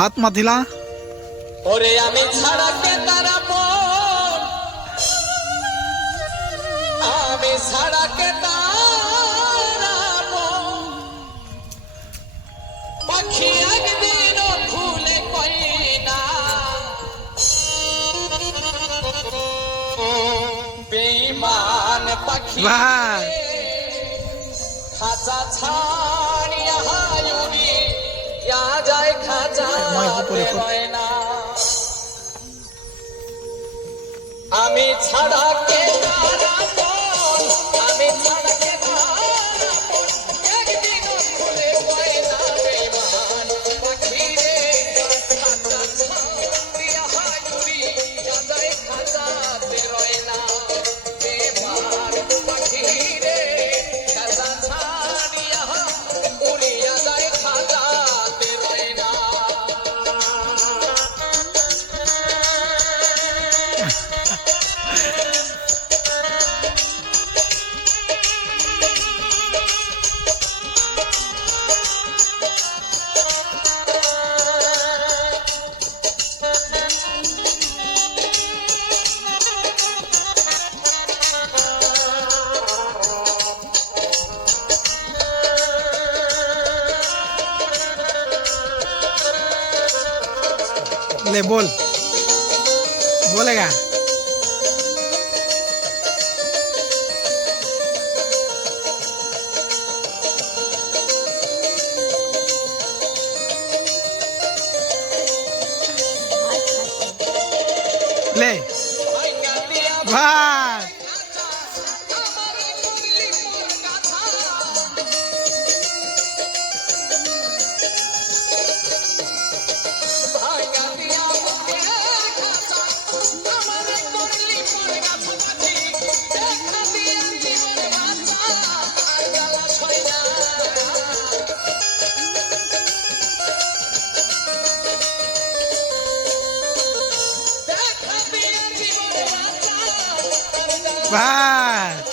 হাত মাতিলা ওরে আমি ছাড়া কে তারা মন, আমি ছাড়া কে তারা মন, পাখি একদিন খুলে কই না, বেঈমান পাখি খাঁচা ছাড়িয়া উড়ি যায় খাঁচা রয় না, আমি ছাড়া কে তারা মন, আমি ছাড়া কে তারা মন, একদিন খুলে কই না, বেঈমান পাখি রে খাঁচা ছাড়িয়া উড়ি যায় খাঁচা রয় না, বেঈমান পাখি রে খাঁচা ছাড়িয়া উড়িয়া যায় খাঁচা রয় না। ले बोल बोलेगा ले भाई भाई